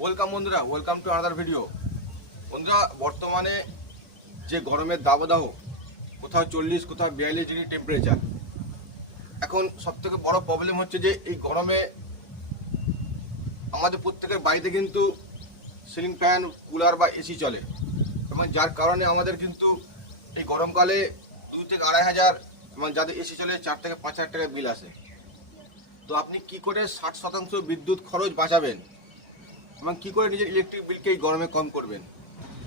Welcome বন্ধুরা, welcome to another video. বন্ধুরা, বর্তমানে যে গরমের দাবদাহ, কোথাও 40 কোথাও 42 ডিগ্রি টেম্পারেচার। এখন সবথেকে বড় প্রবলেম হচ্ছে যে এই গরমে আমাদের প্রত্যেকের বাড়িতে কিন্তু সিলিং ফ্যান, কুলার বা এসি চলে, এবং যার কারণে আমাদের কিন্তু এই গরমকালে 2 থেকে 2,500 এবং যাদের এসি চলে 4 থেকে 5,000 টাকা বিল আসে। তো আপনি কি করে 60% বিদ্যুৎ খরচ বাঁচাবেন এবং কী করে নিজের ইলেকট্রিক বিলকে এই গরমে কম করবেন?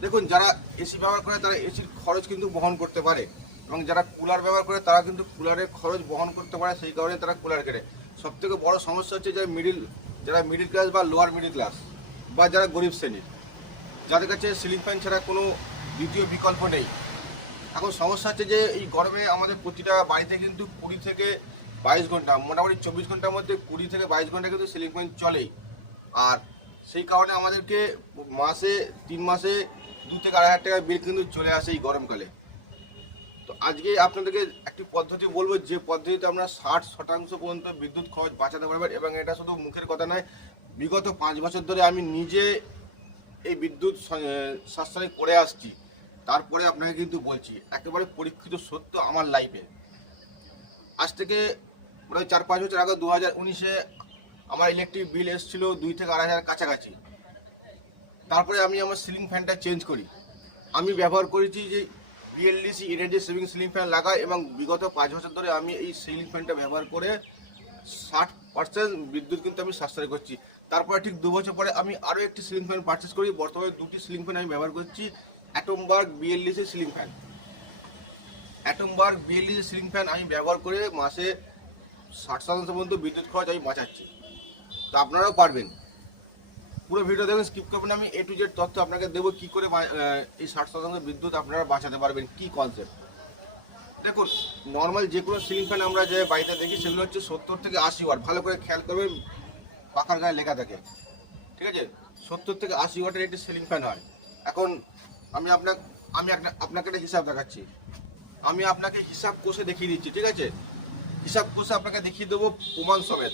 দেখুন, যারা এসি ব্যবহার করে তারা এসির খরচ কিন্তু বহন করতে পারে, এবং যারা কুলার ব্যবহার করে তারা কিন্তু কুলারের খরচ বহন করতে পারে, সেই কারণে তারা কুলার কেনে। সবথেকে বড় সমস্যা হচ্ছে যারা মিডিল ক্লাস বা লোয়ার মিডিল ক্লাস বা যারা গরিব শ্রেণীর, যাদের কাছে সিলিং ফ্যান ছাড়া কোনো দ্বিতীয় বিকল্প নেই। এখন সমস্যা হচ্ছে যে এই গরমে আমাদের প্রতিটা বাড়িতে কিন্তু 20 থেকে 22 ঘন্টা, মোটামুটি 24 ঘন্টার মধ্যে 20 থেকে 22 ঘন্টা কিন্তু সিলিং ফ্যান চলেই। আর সেই কারণে আমাদেরকে মাসে 3 মাসে 2 থেকে 2,500 টাকা বিল কিন্তু চলে আসে এই গরমকালে। তো আজকে আপনাদেরকে একটি পদ্ধতি বলবো, যে পদ্ধতিতে আমরা 60% পর্যন্ত বিদ্যুৎ খরচ বাঁচাতে পারবেন। এবং এটা শুধু মুখের কথা নয়, বিগত 5 বছর ধরে আমি নিজে এই বিদ্যুৎ সাশ্রয় করে আসছি। তারপরে আপনাকে কিন্তু বলছি, একেবারে পরীক্ষিত সত্য আমার লাইফে। আজ থেকে প্রায় 4-5 বছর আগে 2019-এ আমার ইলেকট্রিক বিল এসেছিলো 2 থেকে 2,500 কাছাকাছি। তারপরে আমি আমার সিলিং ফ্যানটা চেঞ্জ করি। আমি ব্যবহার করেছি যে BLDC energy saving ceiling fan লাগাই, এবং বিগত 5 বছর ধরে আমি এই সিলিং ফ্যানটা ব্যবহার করে 60% বিদ্যুৎ কিন্তু আমি সাশ্রয় করছি। তারপরে ঠিক 2 বছর পরে আমি আরও একটি সিলিং ফ্যান পারচেস করি। বর্তমানে 2টি সিলিং ফ্যান আমি ব্যবহার করছি। Atomberg BLDC ceiling fan. Atomberg BLDC ceiling fan আমি ব্যবহার করে মাসে 60% পর্যন্ত বিদ্যুৎ খরচ আমি বাঁচাচ্ছি। তো আপনারাও পারবেন। পুরো ভিডিও দেখবেন, স্কিপ করবেন। আমি A to Z তথ্য আপনাকে দেবো কী করে এই 60% বিদ্যুৎ আপনারা বাঁচাতে পারবেন, কী কনসেপ্ট। দেখুন, নর্মাল যে কোনো সিলিং ফ্যান আমরা যে বাড়িতে দেখি সেগুলো হচ্ছে 70 থেকে 80 ওয়াট। ভালো করে খেয়াল করবেন, পাখার গায়ে লেখা থাকে, ঠিক আছে? 70 থেকে 80 ওয়াটের একটি সিলিং ফ্যান হয়। এখন আমি আপনাকে একটা হিসাব দেখাচ্ছি। আমি আপনাকে হিসাব কষে দেখিয়ে দিচ্ছি, ঠিক আছে? হিসাব কষে আপনাকে দেখিয়ে দেবো প্রমাণ সমেত।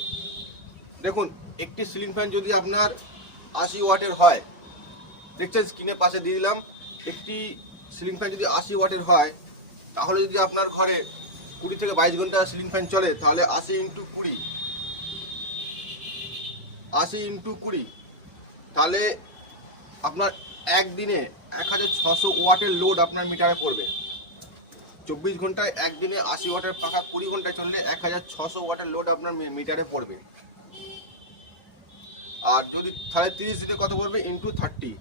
দেখুন, একটি সিলিং ফ্যান যদি আপনার 80 ওয়াটের হয়, দেখছেন স্ক্রিনে পাশে দিয়ে দিলাম, একটি সিলিং ফ্যান যদি 80 ওয়াটের হয়, তাহলে যদি আপনার ঘরে 20 থেকে 22 ঘন্টা সিলিং ফ্যান চলে, তাহলে 80 ইন্টু 20, তাহলে আপনার একদিনে 1600 ওয়াটের লোড আপনার মিটারে পড়বে। 24 ঘন্টায় একদিনে 80 ওয়াটের পাখা 20 ঘন্টায় চললে 1600 ওয়াটের লোড আপনার মিটারে পড়বে। আর যদি তাহলে 30 দিনে কত পড়বে ইন্টু 30,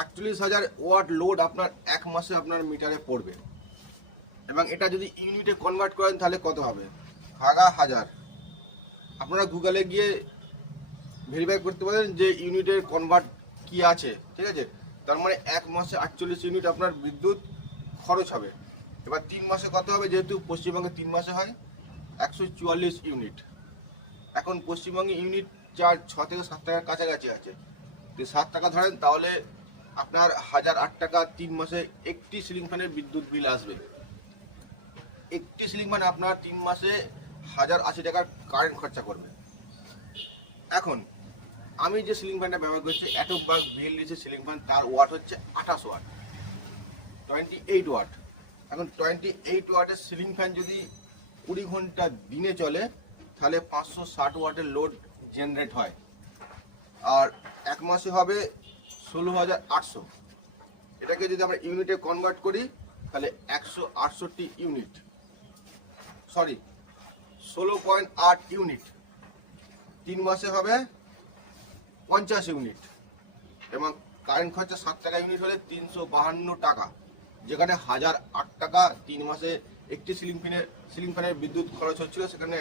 48,000 ওয়াট লোড আপনার এক মাসে আপনার মিটারে পড়বে। এবং এটা যদি ইউনিটে কনভার্ট করেন তাহলে কত হবে? ভাগা 1000। আপনারা গুগলে গিয়ে ভেরিফাই করতে পারেন যে ইউনিটের কনভার্ট কি আছে, ঠিক আছে? তার মানে এক মাসে 48 ইউনিট আপনার বিদ্যুৎ খরচ হবে। এবার 3 মাসে কত হবে? যেহেতু পশ্চিমবঙ্গে 3 মাসে হয়, 144 ইউনিট। এখন পশ্চিমবঙ্গে ইউনিট চার্জ 6 থেকে 7 টাকার কাছাকাছি আছে। যদি 7 টাকা ধরেন, তাহলে আপনার 1008 টাকা 3 মাসে একটি সিলিং ফ্যানের বিদ্যুৎ বিল আসবে। একটি সিলিং ফ্যান আপনার 3 মাসে 1080 টাকার কারেন্ট খরচা করবে। এখন আমি যে সিলিং ফ্যানটা ব্যবহার করছি অ্যাটমবার্গ বিএলডিসি সিলিং ফ্যান, তার ওয়াট হচ্ছে 28 ওয়াট, 28 ওয়াট। এখন 28 ওয়াটের সিলিং ফ্যান যদি 20 ঘন্টা দিনে চলে, তাহলে 560 ওয়াটের লোড জেনারেট হয়। আর এক মাসে হবে 16,800। এটাকে যদি আমরা ইউনিটে কনভার্ট করি, তাহলে 168 ইউনিট, 16.8 ইউনিট। 3 মাসে হবে 50 ইউনিট। এবং কারেন্ট খরচা 7 টাকা ইউনিট হলে 352 টাকা, যেখানে 1008 টাকা 3 মাসে একটি সিলিং ফ্যানের বিদ্যুৎ খরচ হচ্ছিল, সেখানে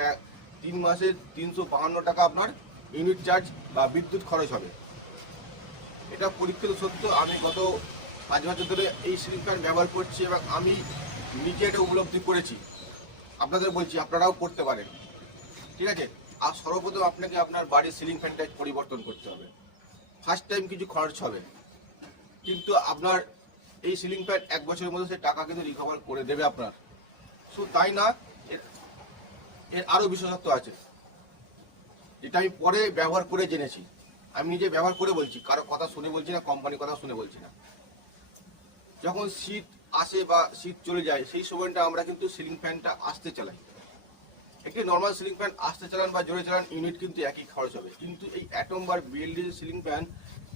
3 মাসে 352 টাকা আপনার ইউনিট চার্জ বা বিদ্যুৎ খরচ হবে। এটা পরীক্ষিত সত্য। আমি গত 5 বছর ধরে এই সিলিং ফ্যান ব্যবহার করছি, এবং আমি নিজে এটা উপলব্ধি করেছি। আপনাদের বলছি, আপনারাও করতে পারেন, ঠিক আছে? আর সর্বপ্রথম আপনাকে আপনার বাড়ির সিলিং ফ্যানটা পরিবর্তন করতে হবে। ফার্স্ট টাইম কিছু খরচ হবে, কিন্তু আপনার এই সিলিং ফ্যান 1 বছরের মধ্যে সেই টাকা কিন্তু রিকভার করে দেবে আপনার। শুধু তাই না, এর আরও বিশেষত্ব আছে, যেটা আমি পরে ব্যবহার করে জেনেছি। আমি নিজে ব্যবহার করে বলছি, কারো কথা শুনে বলছি না, কোম্পানির কথা শুনে বলছি না। যখন শীত আসে বা শীত চলে যায় সেই সময়টা আমরা কিন্তু সিলিং ফ্যানটা আস্তে চালাই। একটি নর্মাল সিলিং ফ্যান আস্তে চালান বা জোরে চালান ইউনিট কিন্তু একই খরচ হবে, কিন্তু এই অ্যাটম বা বিএলডিসি সিলিং ফ্যান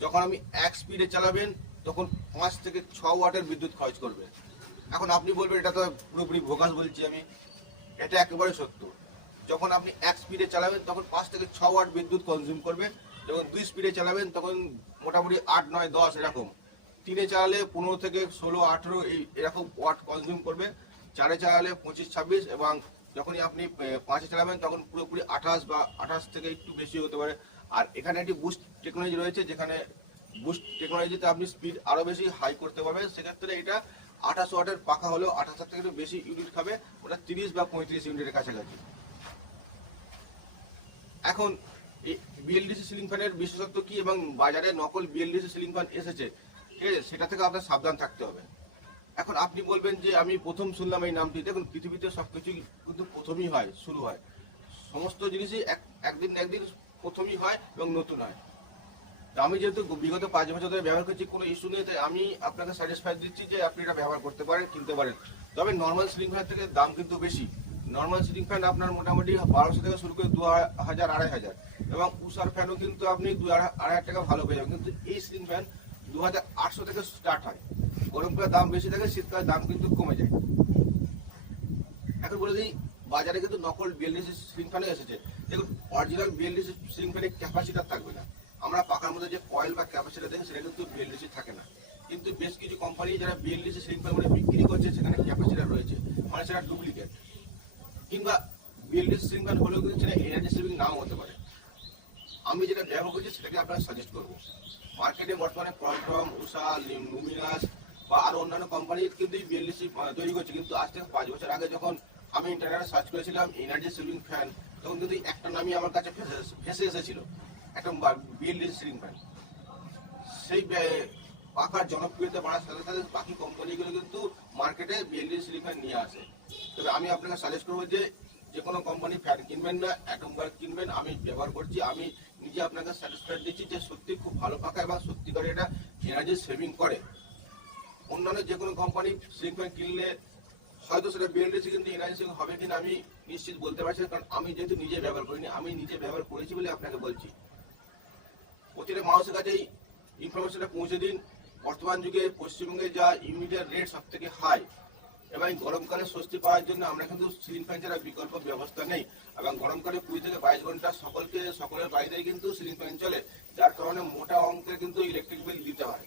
যখন আপনি এক স্পিডে চালাবেন তখন 5 থেকে 6 ওয়াটের বিদ্যুৎ খরচ করবে। এখন আপনি বলবেন এটা তো পুরোপুরি ভোগাস বলছি আমি, এটা একেবারে সত্য। যখন আপনি এক স্পিডে চালাবেন তখন 5 থেকে 6 ওয়াট বিদ্যুৎ কনজিউম করবে, যখন 2 স্পিডে চালাবেন তখন মোটামুটি 8, 9, 10 এরকম, 3-এ চালালে 15 থেকে 16, 18 এরকম ওয়াট কনজিউম করবে, 4-এ চালালে 25, 26, এবং যখনই আপনি 5-এ চালাবেন তখন পুরোপুরি 28 বা 28 থেকে একটু বেশি হতে পারে। আর এখানে একটি বুস্ট টেকনোলজি রয়েছে, যেখানে বুস্ট টেকনোলজিতে আপনি স্পিড আরও বেশি হাই করতে পারবেন। সেক্ষেত্রে এটা 28 ওয়াটের পাখা হলেও 28 থেকে একটু বেশি ইউনিট খাবে, ওটা 30 বা 35 ইউনিটের কাছাকাছি। এখন এই বিএলডিসি সিলিং ফ্যানের বিশেষত্ব কি এবং বাজারে নকল বিএলডিসি সিলিং ফ্যান এসেছে, ঠিক আছে, সেটা থেকে আপনার সাবধান থাকতে হবে। এখন আপনি বলবেন যে আমি প্রথম শুনলাম এই নামটি। দেখুন, পৃথিবীতে সবকিছুই কিন্তু প্রথমই হয়, শুরু হয়। সমস্ত জিনিসই একদিন না একদিন প্রথমই হয় এবং নতুন হয়। আমি যেহেতু বিগত 5 বছর ধরে ব্যবহার করছি, কোনো ইস্যু নেই, তাই আমি আপনাকে স্যাটিসফাই দিচ্ছি যে আপনি এটা ব্যবহার করতে পারেন, কিনতে পারেন। তবে নর্মাল সিলিং ফ্যান থেকে দাম কিন্তু বেশি। নর্মাল সিলিং ফ্যান আপনার মোটামুটি 1200 থেকে শুরু করে 2000, 2500, এবং উষার ফ্যানও কিন্তু আপনি 2-2,500 টাকা ভালো পেয়ে যাবেন। কিন্তু এই সিলিং ফ্যান 2800 থেকে স্টার্ট হয়। গরমকালে দাম বেশি থাকে, শীতকালে দাম কিন্তু কমে যায়। এখন বলে দিই, বাজারে কিন্তু নকল বিএলডিসি সিলিং ফ্যান এসেছে। দেখুন, অরিজিনাল বিএলডিসি সিলিং ফ্যানের ক্যাপাসিটার থাকবে না। আমরা পাখার মধ্যে যে কয়েল বা ক্যাপাসিটার দেখি সেটা কিন্তু বিএলডিসি থাকে না। কিন্তু বেশ কিছু কোম্পানি যারা বিএলডিসি সিলিং ফ্যান করে বিক্রি করছে সেখানে ক্যাপাসিটার রয়েছে, মানে সেটা ডুপ্লিকেট। কিংবা বিএলডিসি সিলিং ফ্যান হলেও কিন্তু সেটা এনার্জি সেভিং নাও হতে পারে। আমি যেটা ব্যবহার করছি সেটাকে আপনাকে সাজেস্ট করবো। মার্কেটে বর্তমানে কোয়ালকম, উষা, লুমিনাস বা আরো অন্যান্য কোম্পানি কিন্তু বিএলডিসি তৈরি করছে। কিন্তু আজ থেকে 5 বছর আগে যখন আমি ইন্টারনেটে সার্চ করেছিলাম এনার্জি সেভিং ফ্যান, তখন কিন্তু একটা নামই আমার কাছে ভেসে এসেছিল, একটা বিএলডিসি সিলিং ফ্যান। সেই পাখার জনপ্রিয়তা বাড়ার সাথে সাথে বাকি কোম্পানিগুলো কিন্তু মার্কেটে বিএলডিসি সিলিং ফ্যান নিয়ে আসে। তবে আমি আপনাকে সাজেস্ট করবো যে কোনো কোম্পানি ফ্যান কিনবেন না, অ্যাটম বাল্ব কিনবেন। আমি ব্যবহার করছি, আমি নিজে আপনাকে স্যাটিসফাইড দিচ্ছি যে সত্যি খুব ভালো পাখা এবং সত্যি করে এটা এনার্জি সেভিং করে। অন্যান্য যে কোনো কোম্পানি সিলিং ফ্যান কিনলে হয়তো সেটা বিএলডিসি কিন্তু এনার্জি সেভিং হবে কিনা আমি নিশ্চিত বলতে পারছি না, কারণ আমি যেহেতু নিজে ব্যবহার করিনি, আমি নিজে ব্যবহার করেছি বলে আপনাকে বলছি। প্রতিটা মানুষের কাছেই ইনফরমেশনটা পৌঁছে দিন। বর্তমান যুগে পশ্চিমবঙ্গে যা ইউনিটের রেট সব থেকে হাই, এবং গরমকালে স্বস্তি পাওয়ার জন্য আমরা কিন্তু সিলিং ফ্যান ছাড়া বিকল্প ব্যবস্থা নেই। এবং গরমকালে 20 থেকে 22 ঘন্টা সকলের বাড়িতেই কিন্তু সিলিং ফ্যান চলে, যার কারণে মোটা অঙ্কের কিন্তু ইলেকট্রিক বিল দিতে হয়।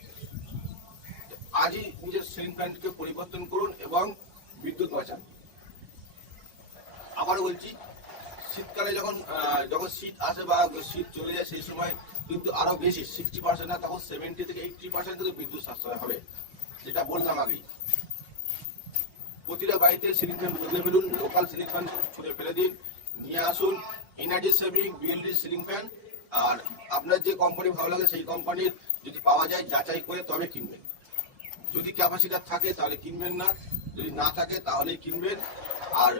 আজই নিজের সিলিং ফ্যানকে পরিবর্তন করুন এবং বিদ্যুৎ বাঁচান। আবার বলছি, শীতকালে যখন শীত আসে বা শীত চলে যায় সেই সময় কিন্তু আরো বেশি 60% না, তখন 70 থেকে 80% কিন্তু বিদ্যুৎ সাশ্রয় হবে, যেটা বললাম আগেই। প্রতিটা বাড়িতে সিলিং ফ্যান বদলে ফেলুন, লোকাল সিলিং ফ্যান ছুঁড়ে ফেলে দিন, নিয়ে আসুন energy saving BLDC ceiling fan. আর আপনার যে কোম্পানি ভালো লাগে সেই কোম্পানির যদি পাওয়া যায় যাচাই করে তবে কিনবেন। যদি ক্যাপাসিটার থাকে তাহলে কিনবেন না, যদি না থাকে তাহলেই কিনবেন। আর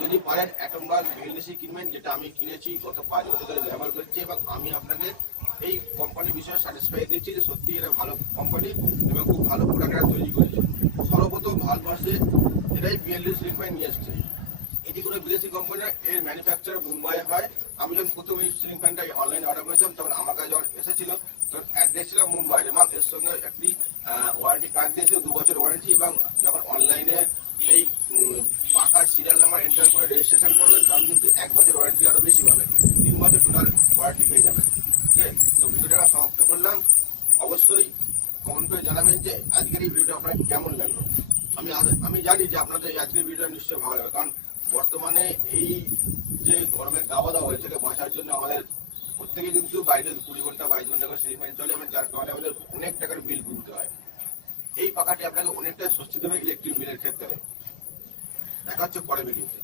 যদি পারেন অ্যাটম বাল্ব বিএলডিসি কিনবেন, যেটা আমি কিনেছি, গত 5 বছর ধরে ব্যবহার করছি, এবং আমি আপনাকে এই কোম্পানির বিষয়ে স্যাটিসফাই দিচ্ছি যে সত্যি এটা ভালো কোম্পানি এবং খুব ভালো প্রোডাক্ট তৈরি করেছে। সর্বপ্রথম ভারতবর্ষে এটাই বিএলডিসি সিলিং ফ্যান নিয়ে এসছে। এটি কোনো বিদেশি কোম্পানি, এর ম্যানুফ্যাকচার মুম্বাইয়ে হয়। আমি যখন প্রথম এই সিলিং ফ্যানটা অনলাইনে অর্ডার করেছিলাম তখন আমার কাছে যখন এসেছিল তখন অ্যাড্রেস ছিল মুম্বাই, এবং এর সঙ্গে একটি ওয়ারেন্টি কার্ড দিয়েছিল 2 বছর ওয়ারেন্টি। এবং যখন অনলাইনে এই পাখার সিরিয়াল নাম্বার এন্টার করে রেজিস্ট্রেশন করবেন তখন কিন্তু 1 বছর ওয়ারেন্টি আরও বেশি পাবেন, 3 বছর টোটাল ওয়ারেন্টি পেয়ে যাবেন। ঠিক আছে, তো ভিডিওটা সমাপ্ত করলাম। অবশ্যই কমেন্ট করে জানাবেন যে আজকের এই ভিডিওটা আপনার কেমন লাগলো। আমি জানি যে আপনাদের আজকের ভিডিওটা নিশ্চয়ই ভালো লাগবে, কারণ বর্তমানে এই যে গরমের দাওয়া এটাকে বাঁচার জন্য আমাদের প্রত্যেকে কিন্তু বাইরে 20 ঘন্টা 22 ঘন্টা করে সিলিং ফ্যান চলে, এবং যার কারণে আমাদের অনেক টাকার বিল গুনতে হয়। এই পাখাটি আপনাকে অনেকটা স্বস্তি দেবে ইলেকট্রিক বিলের ক্ষেত্রে। দেখা হচ্ছে পরের ভিডিওতে।